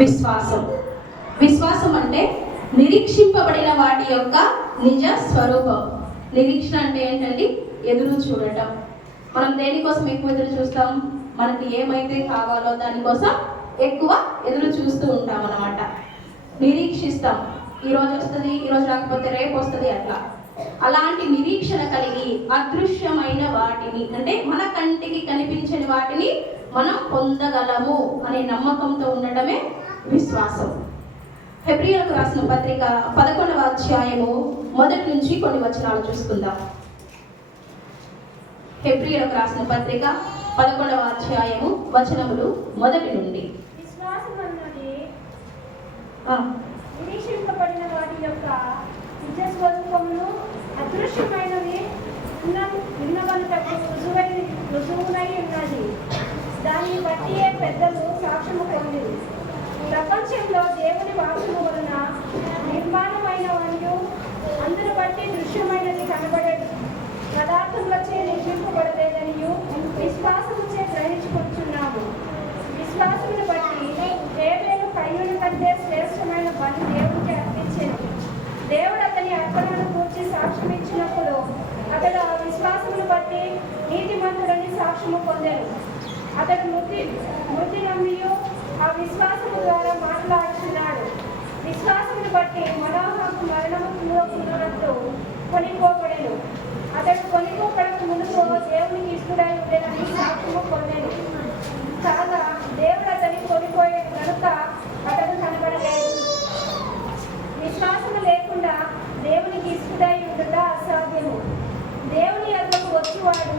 విశ్వాసం. విశ్వాసం అంటే నిరీక్షింపబడిన వాటి యొక్క నిజ స్వరూపం. నిరీక్షణ అంటే ఏంటండి? ఎదురు చూడటం. మనం దేనికోసం ఎక్కువ ఎదురు చూస్తాం? మనకి ఏమైతే కావాలో దానికోసం ఎక్కువ ఎదురు చూస్తూ ఉంటాం అన్నమాట. నిరీక్షిస్తాం, ఈరోజు వస్తుంది, ఈరోజు రాకపోతే రేపు వస్తుంది, అట్లా. అలాంటి నిరీక్షణ కలిగి అదృశ్యమైన వాటిని, అంటే మన కంటికి కనిపించని వాటిని మనం పొందగలము అనే నమ్మకంతో ఉండటమే విశ్వాసం. హెబ్రీయులకు రాసిన పత్రిక 11వ అధ్యాయము 1 నుంచి కొన్ని వచనాలు చూసుకుందాం. హెబ్రీయులకు రాసిన పత్రిక 11వ అధ్యాయము వచనములు 1 నుండి. నిరీక్షింపబడిన వాటి యొక్క నిజ స్వరూపమును అదృశ్యమైనవి విన్నవనుటకు రుజువునై ఉన్నది. దానిని బట్టియే పెద్దలు సాక్ష్యము పొందిరి. ప్రపంచంలో దేవుని వాక్యము వలన నిర్మాణమైనవన్నీ అందరు బట్టి దృశ్యమైనది కనబడే పదార్థములచే నిర్మింపబడలేదనియు విశ్వాసముచే గ్రహించుకుంటున్నాము. విశ్వాసమును బట్టి హేబేలు కయ్యూని కంటే శ్రేష్టమైన బలి దేవునికి అర్పించెను. దేవుడు అతని అర్పణను గూర్చి సాక్ష్యం ఇచ్చినప్పుడు అతడు ఆ విశ్వాసమును బట్టి నీతిమంతుడని సాక్ష్యము పొందెను. అతడు మృతి నమ్మియు ఆ విశ్వాసము ద్వారా మాట్లాడుతున్నాడు. విశ్వాసమును బట్టి మనోహకు మరణములో ఉన్నట్టు కొనిపోబడెను. అతడు కొనిపోబడకు మునుపు దేవునికి ఇష్టడై ఉండేనని సాక్ష్యము పొందెను. కాగా దేవుడు అతని కొనిపోయే కనుక అతడు కనబడలేదు. విశ్వాసము లేకుండా దేవునికి ఇష్టడై ఉండట అసాధ్యము. దేవుని యొద్దకు వచ్చివాడు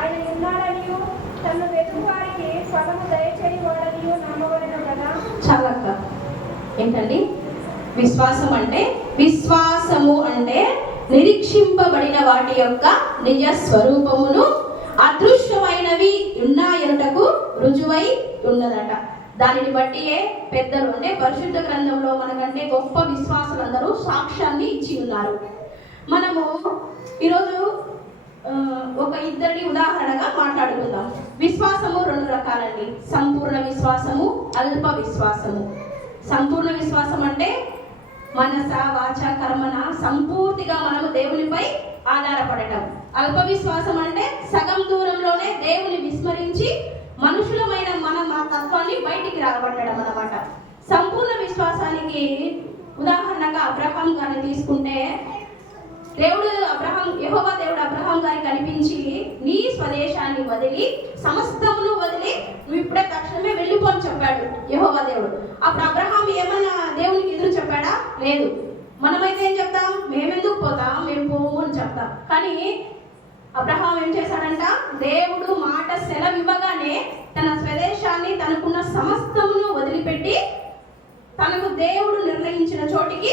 ఆయన ఉన్నాడనియు తను వెతుకువారికి ఫలము దయచేయవాడనియు నమ్మవలెను కదా. చాలా ఏంటండి విశ్వాసం అంటే? విశ్వాసము అంటే నిరీక్షింపబడిన వాటి యొక్క నిజ స్వరూపమును అదృశ్యమైనవి ఉన్నాయనుటకు రుజువై ఉన్నదట. దానిని బట్టియే పెద్దలు, అంటే పరిశుద్ధ గ్రంథంలో మనకంటే గొప్ప విశ్వాసులందరూ సాక్ష్యాన్ని ఇచ్చి ఉన్నారు. మనము ఈరోజు ఒక ఇద్దరిని ఉదాహరణగా మాట్లాడుకుందాం. విశ్వాసము 2 రకాలండి. సంపూర్ణ విశ్వాసము, అల్ప విశ్వాసము. సంపూర్ణ విశ్వాసం అంటే మనస వాచ కర్మన సంపూర్తిగా మనము దేవునిపై ఆధారపడటం. అల్ప విశ్వాసం అంటే సగం దూరంలోనే దేవుని విస్మరించి మనుషులమైన మన తత్వాన్ని బయటికి రాబట్టడం అన్నమాట. సంపూర్ణ విశ్వాసానికి ఉదాహరణగా అబ్రహాం గారిని తీసుకుంటే, యెహోవా దేవుడు అబ్రహాం గారికి కనిపించి నీ స్వదేశాన్ని వదిలి సమస్తమును వదిలి నువ్వు ఇప్పుడే తక్షణమే వెళ్ళిపోని చెప్పాడు యెహోవా దేవుడు. అప్పుడు అబ్రహాం ఏమన్నా దేవునికి ఎదురు చెప్పాడా? లేదు. మనమైతే ఏం చెప్తాం? మేమెందుకు పోతాం, మేము పోము అని చెప్తాం. కానీ అబ్రహాం ఏం చేశాడంట? దేవుడు మాట సెలవు ఇవ్వగానే తన స్వదేశాన్ని, తనకున్న సమస్తమును వదిలిపెట్టి తనకు దేవుడు నిర్ణయించిన చోటికి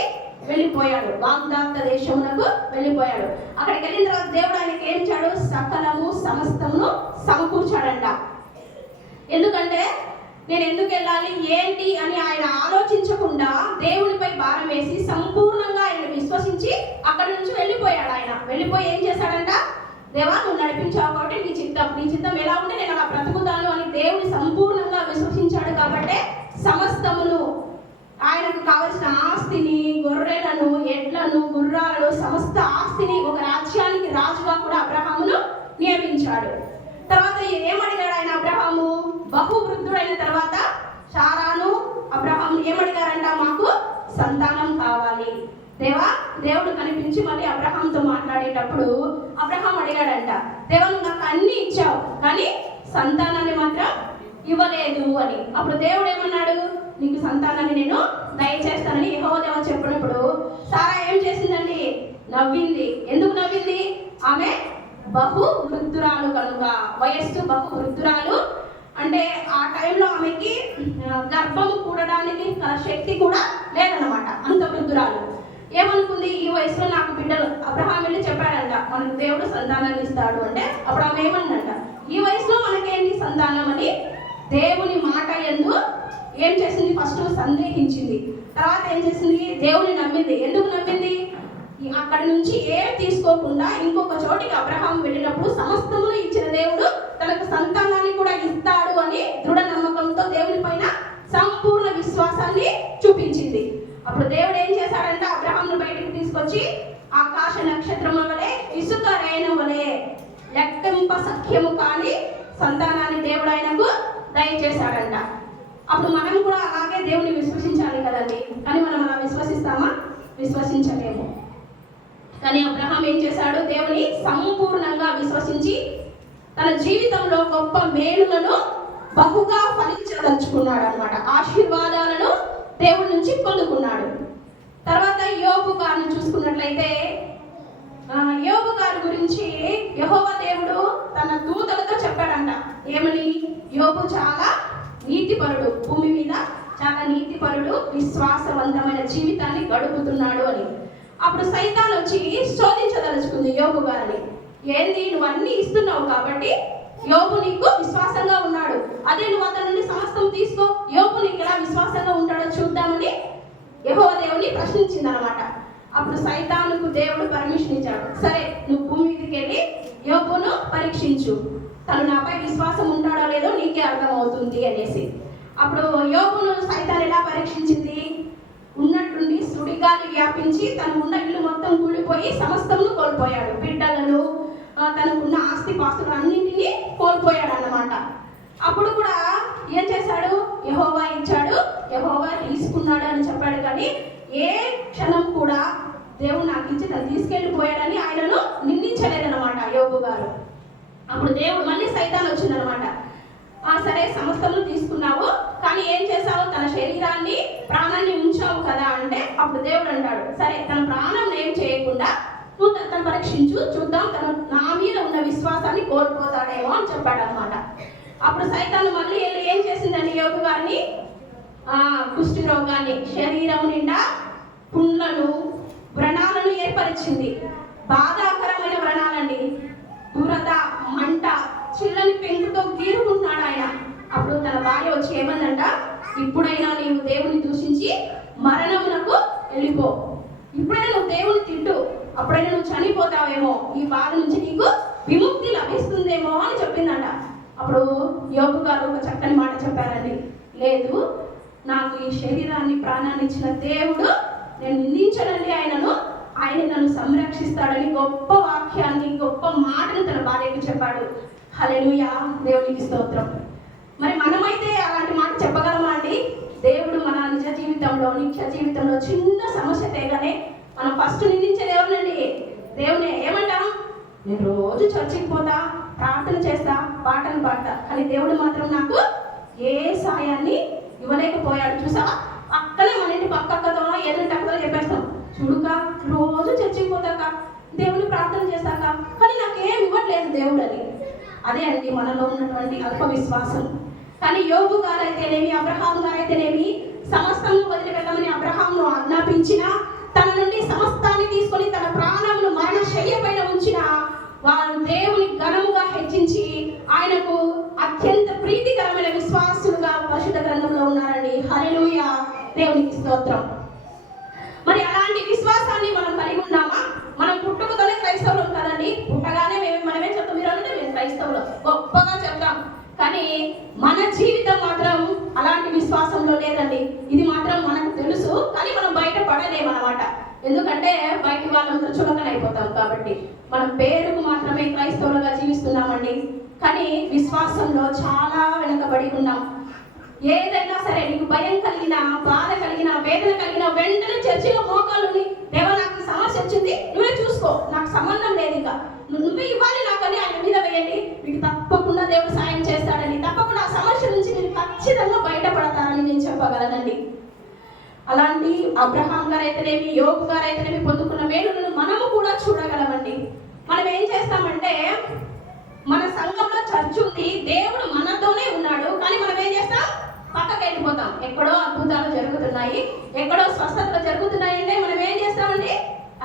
వెళ్ళిపోయాడు. వాగ్దాత్త దేశమునకు వెళ్ళిపోయాడు. అక్కడికి వెళ్ళిన తర్వాత దేవుడు ఆయనకి ఏం చేశాడు? సకలము సమస్తమును సమకూర్చాడంట. ఎందుకంటే నేను ఎందుకు వెళ్ళాలి ఏంటి అని ఆయన ఆలోచించకుండా దేవునిపై భారం వేసి సంపూర్ణంగా ఆయన విశ్వసించి అక్కడి నుంచి వెళ్ళిపోయాడు. ఆయన వెళ్ళిపోయి ఏం చేశాడంట? దేవా నువ్వు నడిపించావు కాబట్టి నీ చిత్తం ఎలా ఉంటే నేను అలా బ్రతుకుతాను అని దేవుని సంపూర్ణంగా విశ్వసించాడు. కాబట్టి సమస్తమును, ఆయనకు కావలసిన ఆస్తిని, గొర్రెలను, ఎడ్లను, గుర్రాలను, సమస్త ఆస్తిని, ఒక రాజ్యానికి రాజుగా కూడా అబ్రహామును నియమించాడు. తర్వాత ఏమడిగాడు ఆయన? అబ్రహాము బహువృద్ధుడైన తర్వాత శారాను అబ్రహాం ఏమడిగారంట? మాకు సంతానం కావాలి. దేవుడు కనిపించి మళ్ళీ అబ్రహాంతో మాట్లాడేటప్పుడు అబ్రహాం అడిగాడంట, దేవా నువ్వు నాకు అన్ని ఇచ్చావు కానీ సంతానాన్ని మాత్రం ఇవ్వలేదు అని. అప్పుడు దేవుడు ఏమన్నాడు? నీకు సంతానాన్ని నేను దయచేస్తానని యెహోవా దేవుడు చెప్పినప్పుడు సారా ఏం చేసిందండి? నవ్వింది. ఎందుకు నవ్వింది? ఆమె బహు వృద్ధురాలు కనుక. వయస్సు బహు వృద్ధురాలు అంటే ఆ టైంలో ఆమెకి గర్భం కూడడానికి శక్తి కూడా లేదన్నమాట. అంత వృద్ధురాలు. ఏమనుకుంది? ఈ వయసులో నాకు బిడ్డలు. అబ్రహాం వెళ్ళి చెప్పాడంట మనకు దేవుడు సంతానాన్ని ఇస్తాడు అంటే, అప్పుడు ఆమె ఏమన్నదంట? ఈ వయసులో మనకేంటి సంతానం అని దేవుని మాట యందు ఏం చేసింది? ఫస్ట్ సందేహించింది. తర్వాత ఏం చేసింది? దేవుని నమ్మింది. ఎందుకు నమ్మింది? అక్కడి నుంచి ఏం తీసుకోకుండా ఇంకొక చోటికి అబ్రహాం వెళ్ళినప్పుడు సమస్తమును ఇచ్చిన దేవుడు తనకు సంతానాన్ని కూడా ఇస్తాడు అని దృఢ నమ్మకంతో దేవుని పైన సంపూర్ణ విశ్వాసం విశ్వాసాన్ని చూపించింది. అప్పుడు దేవుడు ఏం చేశాడంటే అబ్రహాంను బయటికి తీసుకొచ్చి ఆకాశ నక్షత్రం వలె ఇసుక రేణు వలె లెక్కింప సఖ్యము కాని సంతానాన్ని దేవుడు ఆయనకు దయచేశాడంట. అప్పుడు మనం కూడా అలాగే దేవుని విశ్వసించాలి కదండి. కానీ మనం అలా విశ్వసిస్తామా? విశ్వసించలేము. కానీ అబ్రహాం ఏం చేశాడు? దేవుని సంపూర్ణంగా విశ్వసించి తన జీవితంలో గొప్ప మేలులను బహుగా ఫలించదలుచుకున్నాడు అన్నమాట. ఆశీర్వాదాలను దేవుడి నుంచి పొందుకున్నాడు. తర్వాత యోబు గారిని చూసుకున్నట్లయితే యోబు గారి గురించి యెహోవా దేవుడు తన దూతలతో చెప్పాడంట. ఏమని? యోబు చాలా నీతిపరుడు, భూమి మీద చాలా నీతిపరుడు, విశ్వాసవంతమైన జీవితాన్ని గడుపుతున్నాడు అని. అప్పుడు సైతాన్ వచ్చి శోధించదలుచుకుంది యోబు గారిని. ఏంది, నువ్వు అన్ని ఇస్తున్నావు కాబట్టి యోబు నీకు విశ్వాసంగా ఉన్నాడు, అదే నువ్వు అతని నుండి సమస్తం తీసుకో, యోబు నీకు ఎలా విశ్వాసంగా ఉంటాడో చూద్దామని యెహోవా దేవుని ప్రశ్నించింది అనమాట. అప్పుడు సైతానుకు దేవుడు పర్మిషన్ ఇచ్చాడు. సరే, నువ్వు భూమి మీదకి వెళ్ళి యోబును పరీక్షించు, తను నాపై విశ్వాసం ఉంటాడో లేదో నీకే అర్థమవుతుంది అనేసి. అప్పుడు యోబును సైతాన్ ఎలా పరీక్షించింది? ఉన్నట్టుండి సుడిగాలి వ్యాపించి తను ఉన్న ఇల్లు మొత్తం కూలిపోయి సమస్తమును కోల్పోయాడు. బిడ్డలను, తనకున్న ఆస్తి పాస్తులు అన్నింటినీ కోల్పోయాడు అన్నమాట. అప్పుడు కూడా ఏం చేశాడు? యెహోవా ఇచ్చాడు, యెహోవా తీసుకున్నాడు అని చెప్పాడు. కానీ ఏ క్షణం కూడా దేవుడు నాకు ఇచ్చి తను తీసుకెళ్ళిపోయాడని ఆయనను నిందించలేదన్నమాట యోబు గారు. అప్పుడు దేవుడు మళ్ళీ సైతాన్ వచ్చిందనమాట. సరే, సమస్తము తీసుకున్నావు, కానీ ఏం చేశావు? తన శరీరాన్ని, ప్రాణాన్ని ఉంచావు కదా అంటే అప్పుడు దేవుడు అంటాడు, సరే, తన ప్రాణం ఏం చేయకుండా నువ్వు తను పరీక్షించు, చూద్దాం తను నా మీద ఉన్న విశ్వాసాన్ని కోల్పోతాడేమో అని చెప్పాడు అనమాట. అప్పుడు సైతాను మళ్ళీ వెళ్ళి ఏం చేసిందండి? యోబు గారిని కుష్టి రోగాన్ని, శరీరం నిండా పుండ్లను, వ్రణాలను ఏర్పరిచింది. బాధాకరమైన వ్రణాలండి. దురద, మంట, చిల్లని పెంకుతో గీరుకుంటున్నాడు ఆయన. అప్పుడు తన భార్య వచ్చి ఏమందంట? ఇప్పుడైనా నీవు దేవుని దూషించి మరణమునకు వెళ్ళిపో, ఇప్పుడైనా నువ్వు దేవుని తిట్టు, అప్పుడైనా నువ్వు చనిపోతావేమో, ఈ బాధ నుంచి నీకు విముక్తి లభిస్తుందేమో అని చెప్పిందంట. అప్పుడు యోబు గారు ఒక చక్కని మాట చెప్పారండి. లేదు, నాకు ఈ శరీరాన్ని, ప్రాణాన్ని ఇచ్చిన దేవుడు, నేను నిందించనండి ఆయనను, ఆయన నన్ను సంరక్షిస్తాడని గొప్ప వాక్యాన్ని, గొప్ప మాటను తన భార్యకు చెప్పాడు. హల్లెలూయా, దేవునికి స్తోత్రం. మరి మనమైతే అలాంటి మాట చెప్పగలమా అండి? దేవుడు మన నిజ జీవితంలో, నిత్య జీవితంలో చిన్న సమస్య తేగానే మనం ఫస్ట్ నిందించేది ఎవరినండి? దేవునే. ఏమంటాం? నేను రోజు చర్చికి పోతా, ప్రార్థన చేస్తా, పాటలు పాడతా, కానీ దేవుడు మాత్రం నాకు ఏ సాయాన్ని ఇవ్వలేకపోయాడు. చూసావా? అక్కడే మన ఇంటి పక్కతో ఎదురుటక్కతో చెప్పేస్తాం, చూడుక రోజు చర్చికి పోతాక, దేవుని ప్రార్థన చేశాక, కానీ నాకేం ఇవ్వట్లేదు దేవుడు అని. అదే అండి మనలో ఉన్నటువంటి అల్ప విశ్వాసం. కానీ యోబు గారైతేనేమి, అబ్రహాం గారైతేనేమి, సమస్తము వదిలి వెళ్ళమని అబ్రహాంను ఆజ్ఞాపించిన, తన నుండి సమస్తాన్ని తీసుకొని తన ప్రాణమును మరణ శయ్య పైన ఉంచిన వారు దేవుని ఘనముగా హెచ్చించి ఆయనకు అత్యంత ప్రీతికరమైన విశ్వాసులుగా పరిశుద్ధ గ్రంథంలో ఉన్నారండి. హల్లెలూయా, దేవునికి స్తోత్రం. మరి అలాంటి విశ్వాసాన్ని మనం కలిగి ఉన్నామా? మనం పుట్టుకతోనే క్రైస్తవులం కదండి. పుట్టగానే మనమే చెప్తాం, మీరు అంటే మేము క్రైస్తవులు గొప్పగా చెప్తాం, కానీ మన జీవితం మాత్రం అలాంటి విశ్వాసంలో లేదండి. ఇది మాత్రం మనకు తెలుసు, కానీ మనం బయట పడలేమన్నమాట. ఎందుకంటే బయట వాళ్ళందరూ చులకన అయిపోతాం కాబట్టి. మనం పేరుకు మాత్రమే క్రైస్తవులుగా జీవిస్తున్నామండి, కానీ విశ్వాసంలో చాలా వెనుకబడి ఉన్నాం. ఏదైనా సరే, నీకు భయం కలిగిన, బాధ కలిగిన, వేదన కలిగిన, వెంటనే చర్చిలో మోకాలుని, దేవా నాకు సమస్య వచ్చింది, నువ్వే చూసుకో, నాకు సంబంధం లేదు, ఇక నువ్వే ఇవ్వాలి నాకని ఆయన మీద వేయండి. మీకు తప్పకుండా దేవుడు సాయం చేస్తాడని, తప్పకుండా ఆ సమస్య నుంచి మీరు ఖచ్చితంగా బయటపడతారని నేను చెప్పగలనండి. అలాంటి అబ్రహాం గారైతేనేమి, యోబు గారైతేనేమి పొందుకున్న మేలులను మనము కూడా చూడగలమండి. మనం ఏం చేస్తామంటే, మన సంఘంలో చర్చ్ ఉంది, దేవుడు మనతోనే ఉన్నాడు, కానీ మనం ఏం చేస్తాం? పక్కకి వెళ్ళిపోతాం. ఎక్కడో అద్భుతాలు జరుగుతున్నాయి, ఎక్కడో స్వస్థతలు జరుగుతున్నాయి అంటే మనం ఏం చేస్తామండి?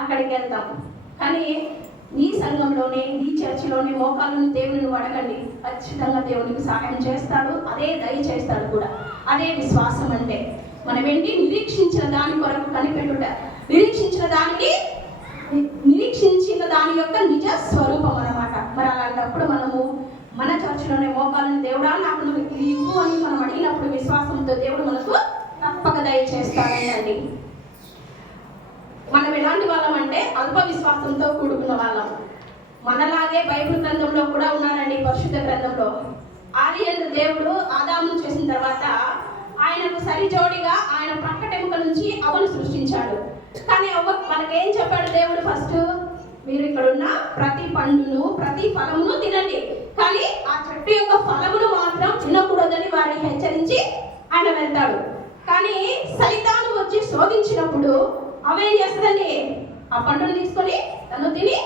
అక్కడికి వెళ్తాం. కానీ నీ సంఘంలోనే, నీ చర్చిలోనే మోకాళ్ళను దేవుని అడగండి, ఖచ్చితంగా దేవునికి సహాయం చేస్తాడు, అదే దయ చేస్తాడు కూడా. అదే విశ్వాసం అంటే. మనం ఏంటి? నిరీక్షించిన దాని కొరకు కనిపెట్టుట, నిరీక్షించిన దాని యొక్క నిజ స్వరూపం అన్నమాట. మరి అలాంటప్పుడు మనము మన చర్చిలోనే మోకాళ్ళని, దేవుడా నాకు నువ్వు ఇవ్వు అని మనం అడిగినప్పుడు విశ్వాసంతో దేవుడు మనకు తప్పక దయచేస్తాడండి. మనం ఎలాంటి వాళ్ళం అంటే అల్ప విశ్వాసంతో కూడుకున్న వాళ్ళం. మనలాగే బైబిల్ గ్రంథంలో కూడా ఉన్నారండి, పరిశుద్ధ గ్రంథంలో. ఆదియందు దేవుడు ఆదామును చేసిన తర్వాత ఆయనకు సరిజోడిగా ఆయన ప్రక్కటెముక నుంచి అవ్వను సృష్టించాడు. కానీ అవ్వ మనకేం చెప్పాడు దేవుడు? ఫస్ట్ మీరు ఇక్కడ ఉన్న ప్రతి పండును ప్రతి ఫలమును తినండి, కానీ ఆ చెట్టు యొక్క ఫలమును మాత్రం తినకూడదని వారిని హెచ్చరించి ఆయన వెళ్తాడు. కానీ సైతాను వచ్చి శోధించినప్పుడు అవేం చేస్తుందండి? ఆ పండును తీసుకొని తను తిని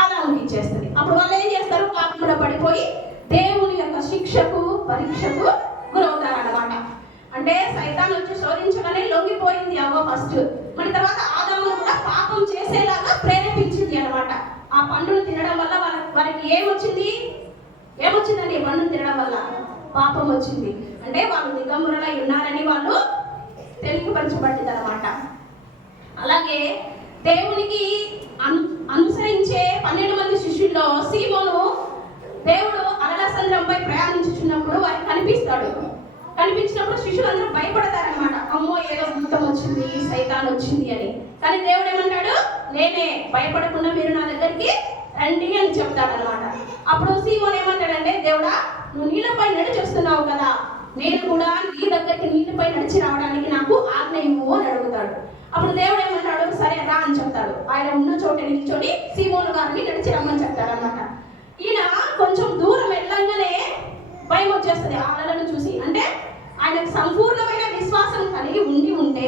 ఆదాముకి ఇచ్చేస్తుంది. అప్పుడు వాళ్ళు ఏం చేస్తారు? పాపంలో పడిపోయి దేవుని యొక్క శిక్షకు పరీక్షకు గురవుతారన్నమాట. అంటే సైతాన్ వచ్చి శోధించగానే లొంగిపోయింది అవ్వ ఫస్ట్. మరి తర్వాత ఆదామును కూడా పాపం చేసేలాగా ప్రేరేపించింది అన్నమాట. ఆ పండును తినడం వల్ల వారికి ఏమొచ్చింది? ఏమొచ్చిందండి? పండును తినడం వల్ల పాపం వచ్చింది. అంటే వాళ్ళు దిగంబరులై ఉన్నారని వాళ్ళు తెలియపరచబడింది అన్నమాట. అలాగే దేవునికి అనుసరించే 12 మంది శిష్యుల్లో సీమోను దేవుడు అలల సంద్రంపై ప్రయాణించుచున్నప్పుడు వారికి కనిపిస్తాడు. కనిపించినప్పుడు శిష్యులందరూ భయపడతారనమాట. అమ్మో ఏదో భూతం వచ్చింది, సైతాన్ వచ్చింది అని. కానీ దేవుడు ఏమంటాడు? నేనే, భయపడకుండా మీరు నా దగ్గరికి రండి అని చెప్తాడనమాట. అప్పుడు సీమోన్ ఏమంటాడంటే, దేవుడా నువ్వు నీళ్ళపై నడిచొస్తున్నావు కదా, నేను కూడా నీ దగ్గరికి నీళ్ళపై నడిచి రావడానికి నాకు ఆజ్ఞ ఇవ్వు అని అడుగుతాడు. అప్పుడు దేవుడు ఏమంటాడు? సరే రా అని చెప్తాడు. ఆయన ఉన్న చోట నిల్చొని సీమోను గారిని నడిచి రమ్మని చెప్తాడు అనమాట. ఈయన కొంచెం దూరం వెళ్ళంగానే భయం వచ్చేస్తుంది ఆలలను చూసి. అంటే ఆయనకు సంపూర్ణమైన విశ్వాసం కలిగి ఉంటే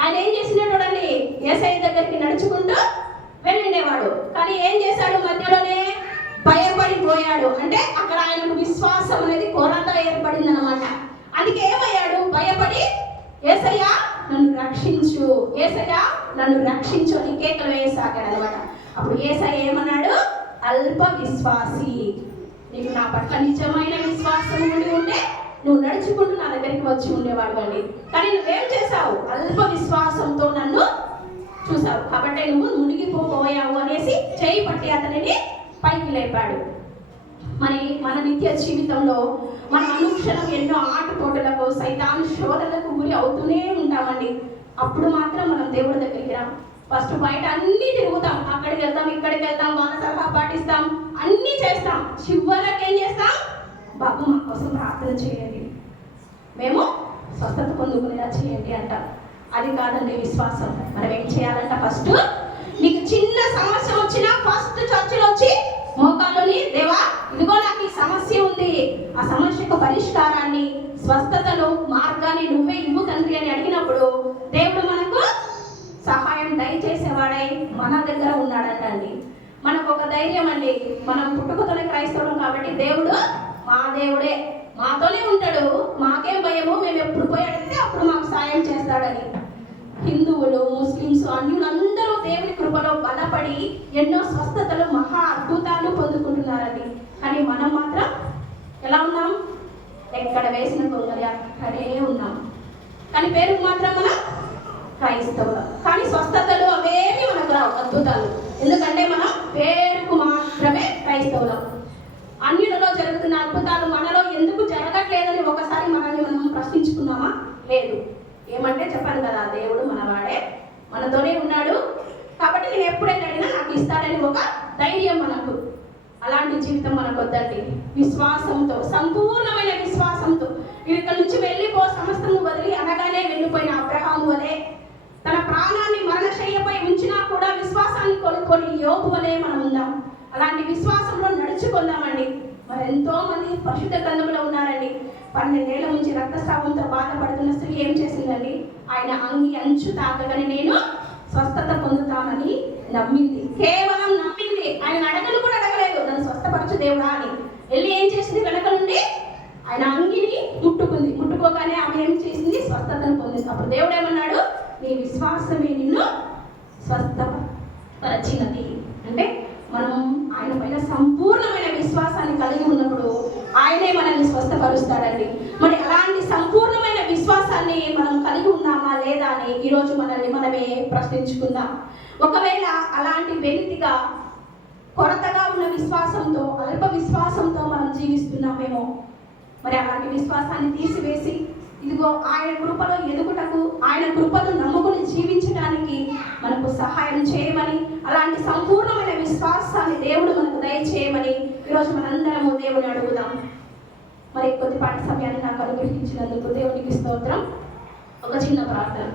ఆయన ఏం చేసినోడండి? యేసయ్య దగ్గరికి నడుచుకుంటూ వెళ్ళిండేవాడు. కానీ ఏం చేశాడు? మధ్యలోనే భయపడిపోయాడు. అంటే అక్కడ ఆయనకు విశ్వాసం అనేది కొరత ఏర్పడింది అనమాట. అందుకే ఏమయ్యాడు? భయపడి యేసయ్య నన్ను రక్షించు, యేసయ్య నన్ను రక్షించు అని కేకలు వేసాగాడు అనమాట. అప్పుడు యేసయ్య ఏమన్నాడు? అల్ప విశ్వాసి, నీకు నా పట్ల నిజమైన విశ్వాసం ఉంటే నువ్వు నడుచుకుంటూ నా దగ్గరికి వచ్చి ఉండేవాడు అండి. కానీ నువ్వేం చేశావు? అల్ప విశ్వాసంతో నన్ను చూసావు కాబట్టి నువ్వు మునిగిపోయావు అనేసి చేయి పట్టి అతనిని పైకి లేపాడు. మరి మన నిత్య జీవితంలో మన అనుక్షణం ఎన్నో ఆటపోటలకు సైతాను శోధనలకు గురి అవుతూనే ఉంటామండి. అప్పుడు మాత్రం మనం దేవుడి దగ్గరికి రా. ఫస్ట్ బయట అన్నీ తిరుగుతాం, అక్కడికి వెళ్తాం, ఇక్కడికి వెళ్తాం, వాళ్ళ సలహా పాటిస్తాం, అన్నీ చేస్తాం. చివరికి ఏం చేస్తాం? బాబు మా కోసం ప్రార్థన చేయండి, మేము స్వస్థత పొందుకునేలా చేయండి అంటాం. అది కాదండి విశ్వాసం. మనం ఏం చేయాలంట? ఫస్ట్ నీకు చిన్న సమస్య వచ్చినా ఫస్ట్ చర్చిలో వచ్చి మోకాళ్ళని, దేవా ఇదిగో నాకు ఈ సమస్య ఉంది, ఆ సమస్యకు పరిష్కారాన్ని, స్వస్థతను, మార్గాన్ని నువ్వే ఇవ్వు తండ్రి అని అడిగినప్పుడు దేవుడు మనకు సహాయం దయచేసేవాడై మన దగ్గర ఉన్నాడంటండి. మనకు ఒక ధైర్యం అండి, మనం పుట్టుకతోనే క్రైస్తవులం కాబట్టి దేవుడు మా దేవుడే, మాతోనే ఉంటాడు, మాకేం భయము, మేము ఎప్పుడు పోయి అడిగితే అప్పుడు మాకు సాయం చేస్తాడని. హిందువులు, ముస్లిమ్స్, అన్యులందరూ దేవుని కృపలో బలపడి ఎన్నో స్వస్థతలు, మహా అద్భుతాలు పొందుకుంటున్నారండి. కానీ మనం మాత్రం ఎలా ఉన్నాం? ఎక్కడ వేసిన గొంగలి అక్కడే ఉన్నాం. కానీ పేరుకు మాత్రం మనం క్రైస్తవులు. కానీ స్వస్థతలు అవేమి మనకు రావు, అద్భుతాలు. ఎందుకంటే మనం పేరుకు మాత్రమే క్రైస్తవులం. అన్యులలో జరుగుతున్న అద్భుతాలు మనలో ఎందుకు జరగట్లేదని ఒకసారి మనల్ని మనం ప్రశ్నించుకున్నామా? లేదు. ఏమంటే చెప్పాను కదా, దేవుడు మనవాడే, మనతోనే ఉన్నాడు కాబట్టి నేను ఎప్పుడైనా అడిగినా నాకు ఇస్తాడని ఒక ధైర్యం మనకు. అలాంటి జీవితం మనకు వద్దండి. విశ్వాసంతో, సంపూర్ణమైన విశ్వాసంతో ఇక్కడ నుంచి వెళ్ళిపో, సమస్తము వదిలి అనగానే వెళ్ళిపోయిన అబ్రహాము వలె, తన ప్రాణాన్ని మరణశయ్యపై ఉంచినా కూడా విశ్వాసాన్ని కొనుక్కొని యోబు వలె మనం ఉందాం. అలాంటి విశ్వాసంలో నడుచుకుందామండి. మరి ఎంతో మంది పరిశుద్ధ గ్రంథంలో ఉన్నారండి. 12 ఏళ్ల నుంచి రక్తస్రావంతో బాధపడుతున్న స్త్రీ ఏం చేసిందండి? ఆయన అంగి అంచు తాకగానే నేను స్వస్థత పొందుతానని నమ్మింది. కేవలం నమ్మింది. ఆయన అడగను కూడా అడగలేదు, నన్ను స్వస్థపరచు దేవుడా అని. వెళ్ళి ఏం చేసింది? వెనక నుండి ఆయన అంగిని ముట్టుకుంది. ముట్టుకోగానే ఆమె ఏం చేసింది? స్వస్థతను పొందింది. అప్పుడు దేవుడు ఏమన్నాడు? నీ విశ్వాసమే నిన్ను స్వస్థపరచినది. అంటే మనం ఆయన పైన సంపూర్ణమైన విశ్వాసాన్ని కలిగి ఉన్నప్పుడు ఆయనే మనల్ని స్వస్థపరుస్తాడండి. మరి అలాంటి సంపూర్ణమైన విశ్వాసాన్ని మనం కలిగి ఉన్నామా లేదా అని ఈరోజు మనల్ని మనమే ప్రశ్నించుకుందాం. ఒకవేళ అలాంటి వెలితిగా కొరతగా ఉన్న విశ్వాసంతో, అల్ప విశ్వాసంతో మనం జీవిస్తున్నామేమో. మరి అలాంటి విశ్వాసాన్ని తీసివేసి ఇదిగో ఆయన కృపలో ఎదుగుటకు, ఆయన సహాయం చేయమని, అలాంటి సంపూర్ణమైన విశ్వాసాన్ని దేవుడు మనకు దయచేయమని ఈరోజు మనందరము దేవుని అడుగుదాం. మరి కొద్దిపాటి సమయాన్ని నాకు అనుగ్రహించినందుకు దేవునికి స్తోత్రం. ఒక చిన్న ప్రార్థన.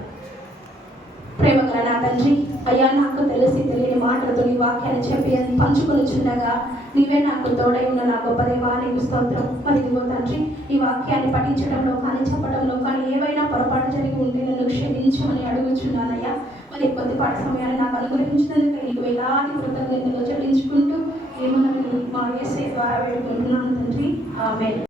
ప్రేమగల నా తండ్రి, అయ్యా, నాకు తెలియని మాటలతో నీ వాక్యాన్ని చెప్పి అని పంచుకొని చుండగా నీవే నాకు తోడై ఉన్న నా గొప్ప దేవా నీకు స్తోత్రం. మరి ఇదిగో తండ్రి, ఈ వాక్యాన్ని పఠించడంలో కానీ చెప్పడంలో కానీ ఏవైనా పొరపాటు జరిగి ఉంటే నన్ను క్షమించమని అడుగుచున్నానయ్యా. మరి కొద్దిపాటి సమయాన్ని నాకు అనుగ్రహించినందుకు నీకు వేలాది కృతజ్ఞతలు చెల్లించుకుంటూ ఏమన్నా మా యేసయ్య ద్వారా వేడుకుంటున్నాను తండ్రి. ఆమేన్.